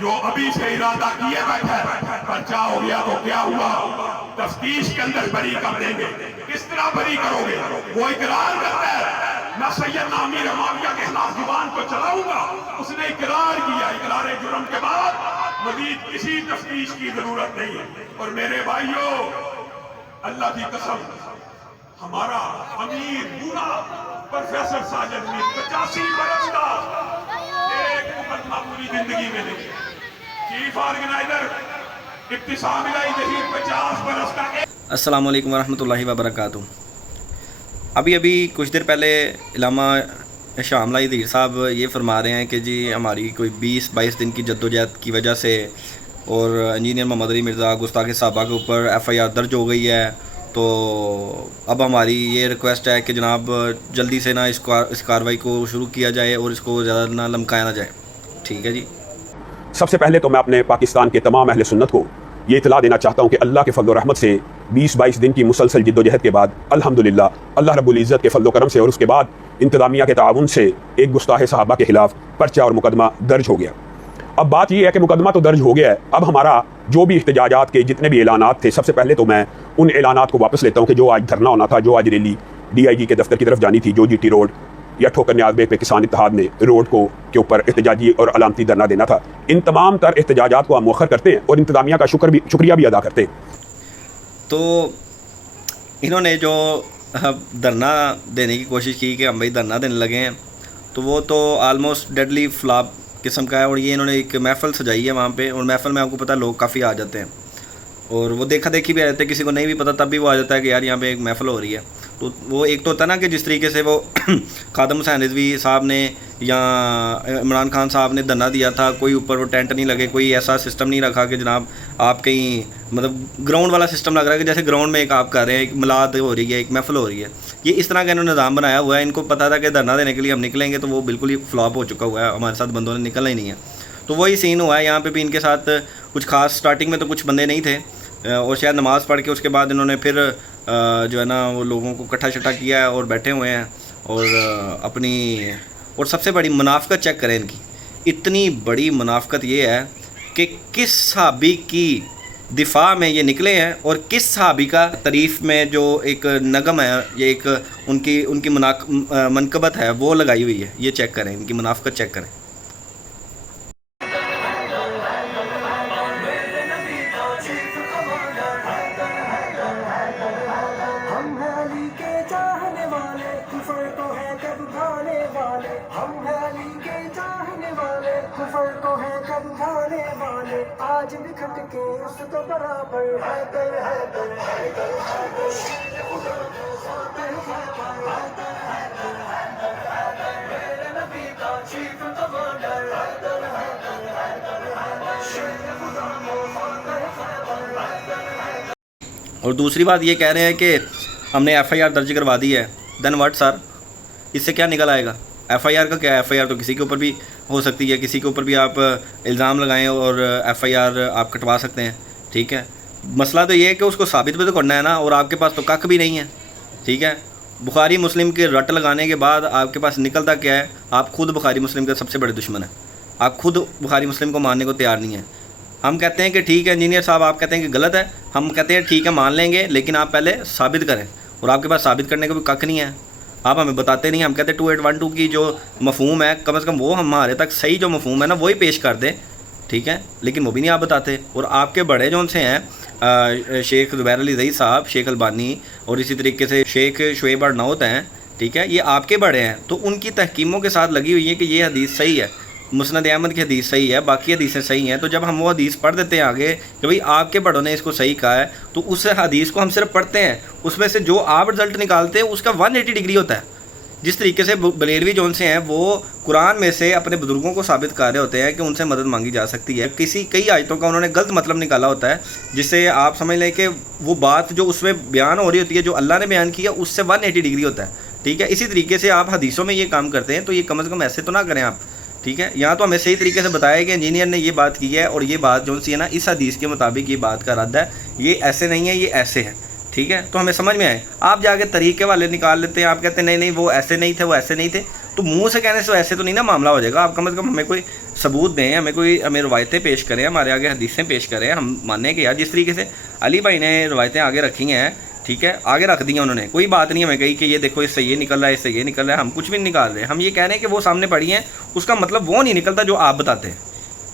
جو ابھی سے ارادہ کیے بیٹھے پرچہ ہو گیا تو کیا ہوا، تفتیش کے اندر بری کر دیں گے۔ کس طرح بری کرو گے؟ وہ اقرار کرتا ہے میں سیدنا امیر معاویہ کے خلاف زبان کو چلاؤں گا، اس نے اقرار کیا، اقرار جرم کے بعد مزید کسی تفتیش کی ضرورت نہیں ہے۔ اور میرے بھائیوں، اللہ کی قسم، ہمارا امیر بوڑھا پروفیسر ساجد میر 85 برس کا، ایک مقدمہ پوری زندگی میں نہیں، چیف آرگنائزر ابتسام الہی ظہیر 50 برس کا۔ السلام علیکم ورحمۃ اللہ وبرکاتہ۔ ابھی کچھ دیر پہلے علامہ شاہ ملائے ظہیر صاحب یہ فرما رہے ہیں کہ جی ہماری کوئی 20-22 دن کی جدوجہد کی وجہ سے اور انجینئر محمد علی مرزا گستاخ صحابہ کے اوپر FIR درج ہو گئی ہے، تو اب ہماری یہ ریکویسٹ ہے کہ جناب جلدی سے اس کارروائی کو شروع کیا جائے اور اس کو زیادہ نہ لمکایا نہ جائے۔ ٹھیک ہے جی۔ سب سے پہلے تو میں اپنے پاکستان کے تمام اہل سنت کو یہ اطلاع دینا چاہتا ہوں کہ اللہ کے فضل و رحمت سے 20-22 دن کی مسلسل جد و جہد کے بعد الحمدللہ اللہ رب العزت کے فضل و کرم سے اور اس کے بعد انتظامیہ کے تعاون سے ایک گستاخ صحابہ کے خلاف پرچہ اور مقدمہ درج ہو گیا۔ اب بات یہ ہے کہ مقدمہ تو درج ہو گیا ہے، اب ہمارا جو بھی احتجاجات کے جتنے بھی اعلانات تھے، سب سے پہلے تو میں ان اعلانات کو واپس لیتا ہوں کہ جو آج دھرنا ہونا تھا، جو آج ریلی DIG کے دفتر کی طرف جانی تھی، جو GT روڈ یا ٹھوکر نیاز بیگ پہ کسان اتحاد نے روڈ کو کے اوپر احتجاجی اور علامتی دھرنا دینا تھا، ان تمام تر احتجاجات کو ہم مؤخر کرتے ہیں اور انتظامیہ کا شکریہ بھی ادا کرتے ہیں۔ تو انہوں نے جو دھرنا دینے کی کوشش کی کہ ہم بھائی دھرنا دینے لگے ہیں، تو وہ تو آلموسٹ ڈیڈلی فلاپ قسم کا ہے، اور یہ انہوں نے ایک محفل سجائی ہے وہاں پہ، اور محفل میں آپ کو پتہ لوگ کافی آ جاتے ہیں، اور وہ دیکھا دیکھی بھی آ جاتے ہیں، کسی کو نہیں بھی پتہ تب بھی وہ آ جاتا ہے کہ یار یہاں پہ ایک محفل ہو رہی ہے۔ تو وہ ایک تو ہوتا ہے نا کہ جس طریقے سے وہ خادم حسین رضوی صاحب نے یا عمران خان صاحب نے دھرنا دیا تھا، کوئی اوپر وہ ٹینٹ نہیں لگے، کوئی ایسا سسٹم نہیں رکھا کہ جناب آپ کہیں مطلب گراؤنڈ والا سسٹم لگ رہا ہے کہ جیسے گراؤنڈ میں ایک آپ کر رہے ہیں، ایک میلاد ہو رہی ہے، ایک محفل ہو رہی ہے۔ یہ اس طرح کا انہوں نے نظام بنایا ہوا ہے، ان کو پتا تھا کہ دھرنا دینے کے لیے ہم نکلیں گے تو وہ بالکل ہی فلاپ ہو چکا ہوا ہے، ہمارے ساتھ بندوں نے نکلنا ہی نہیں ہے۔ تو وہی سین ہوا ہے یہاں پہ بھی ان کے ساتھ، کچھ خاص سٹارٹنگ میں تو کچھ بندے نہیں تھے، اور شاید نماز پڑھ کے اس کے بعد انہوں نے پھر جو ہے نا وہ لوگوں کو اکٹھا شٹھا کیا ہے اور بیٹھے ہوئے ہیں، اور اپنی اور سب سے بڑی منافقت چیک کریں ان کی، اتنی بڑی منافقت یہ ہے کہ کس صحابی کی دفاع میں یہ نکلے ہیں اور کس صحابی کا تعریف میں جو ایک نغم ہے، یہ ایک ان کی منقبت ہے وہ لگائی ہوئی ہے۔ یہ چیک کریں، ان کی منافقت چیک کریں۔ آج بھی کھٹ کے اس کو برابر ہے در ہے در ہے در ہے در میرے نبی کا چیف کمانڈر ہے در ہے اور دوسری بات یہ کہہ رہے ہیں کہ ہم نے FIR درج کروا دی ہے، دین واٹ سر؟ اس سے کیا نکل آئے گا؟ FIR کا کیا ہے؟ FIR تو کسی کے اوپر بھی ہو سکتی ہے، کسی کے اوپر بھی آپ الزام لگائیں اور FIR آپ کٹوا سکتے ہیں، ٹھیک ہے۔ مسئلہ تو یہ ہے کہ اس کو ثابت بھی تو کرنا ہے نا، اور آپ کے پاس تو ککھ بھی نہیں ہے، ٹھیک ہے۔ بخاری مسلم کے رٹ لگانے کے بعد آپ کے پاس نکلتا کیا ہے؟ آپ خود بخاری مسلم کے سب سے بڑے دشمن ہیں، آپ خود بخاری مسلم کو ماننے کو تیار نہیں ہیں۔ ہم کہتے ہیں کہ ٹھیک ہے انجینئر صاحب، آپ کہتے ہیں کہ غلط ہے، ہم کہتے ہیں ٹھیک ہے مان لیں گے، لیکن آپ پہلے ثابت کریں، اور آپ کے پاس ثابت کرنے کو بھی ککھ نہیں ہے، آپ ہمیں بتاتے نہیں۔ ہم کہتے ہیں 2812 کی جو مفہوم ہے کم از کم وہ ہمارے تک صحیح جو مفہوم ہے نا وہی پیش کر دیں، ٹھیک ہے، لیکن وہ بھی نہیں آپ بتاتے۔ اور آپ کے بڑے جو ان سے ہیں شیخ زبیر علی ضعیف صاحب، شیخ البانی، اور اسی طریقے سے شیخ شعیب ارناؤت ہیں، ٹھیک ہے، یہ آپ کے بڑے ہیں، تو ان کی تحکیموں کے ساتھ لگی ہوئی ہے کہ یہ حدیث صحیح ہے، مسند احمد کی حدیث صحیح ہے، باقی حدیثیں صحیح ہیں۔ تو جب ہم وہ حدیث پڑھ دیتے ہیں آگے کہ بھئی آپ کے بڑوں نے اس کو صحیح کہا ہے، تو اس حدیث کو ہم صرف پڑھتے ہیں، اس میں سے جو آپ رزلٹ نکالتے ہیں اس کا 180 ڈگری ہوتا ہے۔ جس طریقے سے بریلوی جون سے ہیں، وہ قرآن میں سے اپنے بزرگوں کو ثابت کر رہے ہوتے ہیں کہ ان سے مدد مانگی جا سکتی ہے، کئی آیتوں کا انہوں نے غلط مطلب نکالا ہوتا ہے، جس سے آپ سمجھ لیں کہ وہ بات جو اس میں بیان ہو رہی ہوتی ہے، جو اللہ نے بیان کیا اس سے 180 ڈگری ہوتا ہے، ٹھیک ہے۔ اسی طریقے سے آپ حدیثوں میں یہ کام کرتے ہیں، تو یہ کم از کم ایسے تو نہ کریں آپ، ٹھیک ہے۔ یہاں تو ہمیں صحیح طریقے سے بتایا کہ انجینئر نے یہ بات کی ہے، اور یہ بات جو سی ہے نا اس حدیث کے مطابق یہ بات کا رد ہے، یہ ایسے نہیں ہے، یہ ایسے ہے، ٹھیک ہے۔ تو ہمیں سمجھ میں آئے، آپ جا کے طریقے والے نکال لیتے ہیں، آپ کہتے ہیں نہیں وہ ایسے نہیں تھے، وہ ایسے نہیں تھے، تو منہ سے کہنے سے ایسے تو نہیں نا معاملہ ہو جائے گا. آپ کم از کم ہمیں کوئی ثبوت دیں, ہمیں روایتیں پیش کریں, ہمارے آگے حدیثیں پیش کریں. ہم مانیں کہ یار جس طریقے سے علی بھائی نے روایتیں آگے رکھی ہیں, ٹھیک ہے, آگے رکھ دی ہیں انہوں نے, کوئی بات نہیں ہمیں کہی کہ یہ دیکھو اس سے یہ نکل رہا ہے, اس سے یہ نکل رہا ہے. ہم کچھ بھی نہیں نکال رہے, ہم یہ کہہ رہے ہیں کہ وہ سامنے پڑھی ہیں, اس کا مطلب وہ نہیں نکلتا جو آپ بتاتے ہیں,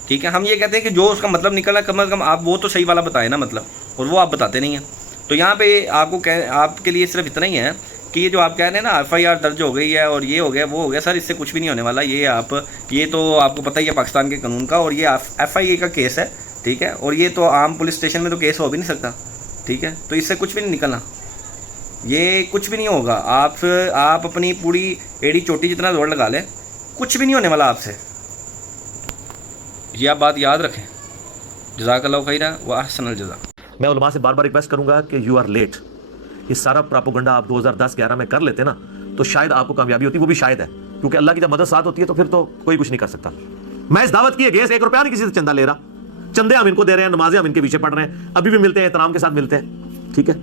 ٹھیک ہے. ہم یہ کہتے ہیں کہ جو اس کا مطلب نکل رہا ہے کم از کم آپ وہ تو صحیح والا بتائیں نا مطلب, اور وہ آپ بتاتے نہیں ہیں. تو یہاں پہ آپ کے لیے صرف اتنا ہی ہے کہ یہ جو آپ کہہ رہے ہیں نا FIR درج ہو گئی ہے اور یہ ہو گیا وہ ہو گیا, سر اس سے کچھ بھی نہیں ہونے والا. یہ تو آپ کو پتہ ہی ہے پاکستان کے قانون کا, اور یہ FIA کا کیس ہے, ٹھیک ہے, اور یہ تو عام پولیس اسٹیشن میں تو کیس ہو بھی نہیں سکتا, ٹھیک ہے. تو اس سے کچھ بھی نہیں نکلنا, یہ کچھ بھی نہیں ہوگا. آپ اپنی پوری ایڑی چوٹی جتنا زور لگا لیں, کچھ بھی نہیں ہونے والا آپ سے. یہ آپ بات یاد رکھیں. جزاک اللہ خیرہ و احسن الجزا. میں علماء سے بار بار ریکویسٹ کروں گا کہ یو آر لیٹ. یہ سارا پراپوگنڈا آپ 2010-11 میں کر لیتے نا تو شاید آپ کو کامیابی ہوتی, وہ بھی شاید ہے, کیونکہ اللہ کی جب مدد ساتھ ہوتی ہے تو پھر تو کوئی کچھ نہیں کر سکتا. میں اس دعوت کی گیس 1 روپیہ نہیں کسی سے چندہ لے رہا, چندے ہم ان کو دے رہے ہیں, نمازیں ہم ان کے پیچھے پڑھ رہے ہیں, ابھی بھی ملتے ہیں, احترام کے ساتھ ملتے ہیں, ٹھیک ہے.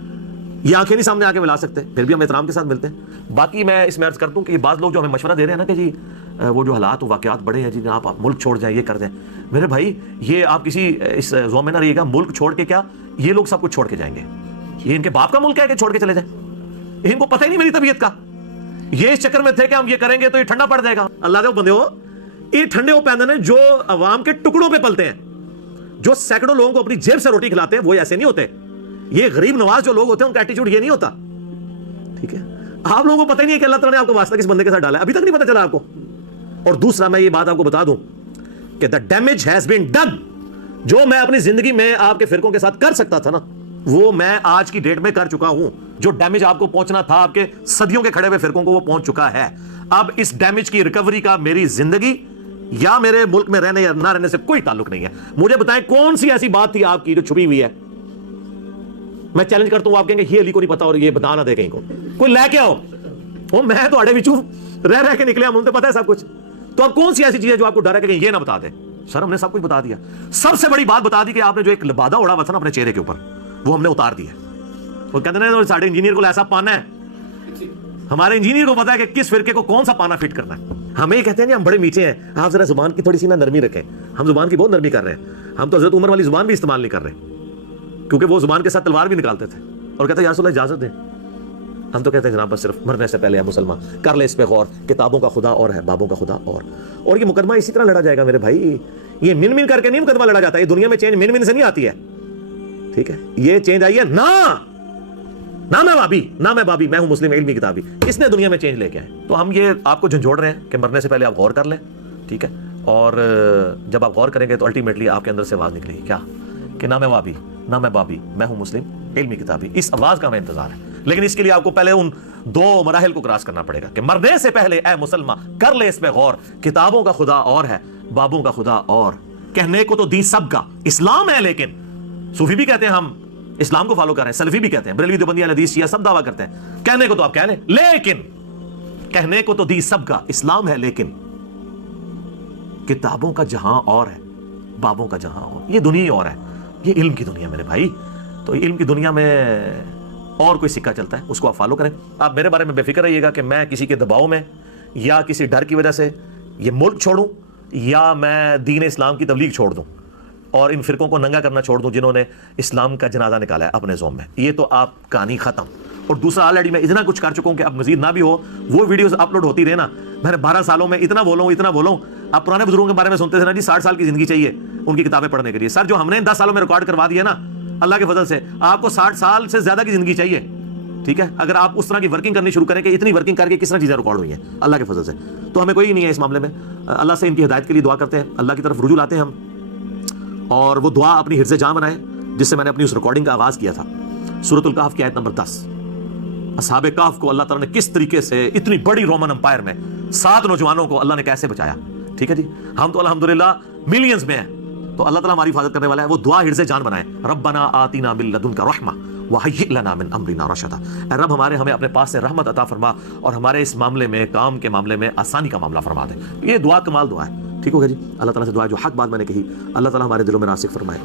یہ آنکھیں نہیں سامنے آ کے ملا سکتے, پھر بھی ہم احترام کے ساتھ ملتے ہیں. باقی میں اس میں عرض کرتا ہوں کہ یہ بعض لوگ جو ہمیں مشورہ دے رہے ہیں نا کہ جی وہ جو حالات و واقعات بڑے ہیں جی, آپ ملک چھوڑ جائیں, یہ کر دیں. میرے بھائی یہ آپ کسی اس زوم میں نہ رہیے گا. ملک چھوڑ کے کیا, یہ لوگ سب کچھ چھوڑ کے جائیں گے. یہ ان کے باپ کا ملک ہے کہ چھوڑ کے چلے جائیں, ان کو پتہ ہی نہیں میری طبیعت کا. یہ اس چکر میں تھے کہ ہم یہ کریں گے تو یہ ٹھنڈا پڑ جائے گا. اللہ دے بندے ہو, یہ ٹھنڈے وہ پیندن ہیں جو عوام کے ٹکڑوں پہ پلتے ہیں, جو سینکڑوں لوگوں کو اپنی جیب سے روٹی کھلاتے ہیں, وہ ایسے نہیں ہوتے. یہ غریب نواز جو لوگ ہوتے ہیں ان کا ایٹیٹیوڈ یہ نہیں ہوتا, ٹھیک ہے. آپ لوگوں کو پتہ ہی نہیں ہے کہ اللہ تعالیٰ نے آپ کو واسطہ کس بندے کے ساتھ ڈالا ہے, ابھی تک نہیں پتہ چلا آپ کو. اور دوسرا میں یہ بات آپ کو بتا دوں کہ the damage has been done. جو میں اپنی زندگی میں آپ کے فرقوں کے ساتھ کر سکتا تھا نا, وہ میں آج کی ڈیٹ میں کر چکا ہوں. جو ڈیمیج آپ کو پہنچنا تھا آپ کے صدیوں کے کھڑے ہوئے فرقوں کو, وہ پہنچ چکا ہے. اب اس ڈیمیج کی ریکوری کا میری زندگی یا میرے ملک میں رہنے یا نہ رہنے سے کوئی تعلق نہیں ہے. مجھے بتائیں کون سی ایسی بات تھی آپ کی جو چھپی ہوئی ہے. میں چیلنج کرتا ہوں, آپ کہیں گے یہ علی کو نہیں پتا اور یہ بتا نہ دے کہیں کو, کوئی لے کے آؤ. وہ میں تو اڑے بچوں رہ کے نکلے, ہم تو پتہ ہے سب کچھ. تو اب کون سی ایسی چیز ہے جو آپ کو ڈر ہے کہ یہ نہ بتا دے. سر ہم نے سب کچھ بتا دیا. سب سے بڑی بات بتا دی کہ آپ نے جو ایک لبادہ اڑا ہوا تھا نا اپنے چہرے کے اوپر, وہ ہم نے اتار دیا. وہ کہتے ہیں ساڑھے انجینئر کو ایسا پانا ہے, ہمارے انجینئر کو پتا ہے کہ کس فرقے کو کون سا پانا فٹ کرنا ہے. ہمیں یہ کہتے ہیں ہم بڑے میٹھے ہیں, آپ ذرا زبان کی تھوڑی سی نا نرمی رکھیں. ہم زبان کی بہت نرمی کر رہے ہیں. ہم تو حضرت عمر والی زبان بھی استعمال نہیں کر رہے, کیونکہ وہ زبان کے ساتھ تلوار بھی نکالتے تھے اور کہتے ہیں یا رسول اللہ اجازت دیں. ہم تو کہتے ہیں جناب بس صرف مرنے سے پہلے مسلمان کر لے اس پہ غور, کتابوں کا خدا اور ہے, بابوں کا خدا اور یہ مقدمہ اسی طرح لڑا جائے گا میرے بھائی. یہ من من کر کے نہیں مقدمہ لڑا جاتا ہے. یہ دنیا میں چینج من من سے نہیں آتی ہے, ٹھیک ہے. یہ چینج آئی ہے نہ میں بابی, میں ہوں مسلم علمی کتابی. اس نے دنیا میں چینج لے کے آئے. تو ہم یہ آپ کو جھنجھوڑ رہے ہیں کہ مرنے سے پہلے آپ غور کر لیں, ٹھیک ہے. اور جب آپ غور کریں گے تو الٹیمیٹلی آپ کے اندر سے آواز نکلے گی کیا, کہ نہ میں بابی, میں ہوں مسلم علمی کتابی. اس آواز کا ہمیں انتظار ہے. لیکن اس کے لیے آپ کو پہلے ان 2 مراحل کو کراس کرنا پڑے گا کہ مرنے سے پہلے اے مسلمان کر لے اس پہ غور, کتابوں کا خدا اور ہے, بابوں کا خدا اور. کہنے کو تو دین سب کا اسلام ہے, لیکن صوفی بھی کہتے ہیں ہم اسلام کو فالو کر رہے ہیں, سلفی بھی کہتے ہیں, بریلوی دیوبندی اہل حدیث شیعہ سب دعویٰ کرتے ہیں. کہنے کو تو آپ کہہ لیں, لیکن کہنے کو تو دین سب کا اسلام ہے, لیکن کتابوں کا جہاں اور ہے, بابوں کا جہاں اور. یہ دنیا اور ہے, یہ علم کی دنیا میرے بھائی. تو علم کی دنیا میں اور کوئی سکہ چلتا ہے, اس کو آپ فالو کریں. آپ میرے بارے میں بے فکر رہیے گا کہ میں کسی کے دباؤ میں یا کسی ڈر کی وجہ سے یہ ملک چھوڑوں یا میں دین اسلام کی تبلیغ چھوڑ دوں اور ان فرقوں کو ننگا کرنا چھوڑ دوں جنہوں نے اسلام کا جنازہ نکالا ہے اپنے زوم میں. یہ تو آپ کہانی ختم. اور دوسرا آلریڈی میں اتنا کچھ کر چکا ہوں کہ اب مزید نہ بھی ہو. وہ ویڈیوز اپلوڈ ہوتی رہے نا, میں نے 12 سالوں میں اتنا بولوں. آپ پرانے بزرگوں کے بارے میں سنتے تھے نا جی 60 سال کی زندگی چاہیے ان کی کتابیں پڑھنے کے لیے. سر جو ہم نے 10 سالوں میں ریکارڈ کروا دیا نا اللہ کے فضل سے, آپ کو 60 سال سے زیادہ کی زندگی چاہیے, ٹھیک ہے. اگر آپ اس طرح کی ورکنگ کرنی شروع کریں کہ اتنی ورکنگ کر کے کس طرح چیزیں ریکارڈ ہوئی ہیں اللہ کے فضل سے, تو ہمیں کوئی نہیں ہے اس معاملے میں. اللہ سے ان کی ہدایت کے لیے دعا کرتے ہیں, اللہ کی طرف رجوع لاتے ہیں ہم, اور وہ دعا اپنی حرز جاں بنائیں جس سے میں نے اپنی اس ریکارڈنگ کا آغاز کیا تھا. سورۃ الکہف کی آیت نمبر 10. اصحاب کہف کو اللہ تعالیٰ نے کس طریقے سے اتنی بڑی رومن امپائر میں 7 نوجوانوں کو اللہ نے کیسے بچایا, ٹھیک ہے جی. ہم تو الحمدللہ ملینز میں ہیں, تو اللہ تعالیٰ ہماری حفاظت کرنے والا ہے. وہ دعا حرز جان بنائیں, ربنا آتنا من لدنک رحمہ وہیئ لنا من امرنا رشدا. اے رب ہمیں اپنے پاس سے رحمت عطا فرما اور ہمارے اس معاملے میں, کام کے معاملے میں آسانی کا معاملہ فرما دے. یہ دعا کمال دعا ہے, ٹھیک ہوگا جی. اللہ تعالیٰ سے دعا ہے جو حق بات میں نے کہی اللہ تعالیٰ ہمارے دلوں میں راسخ فرمائے.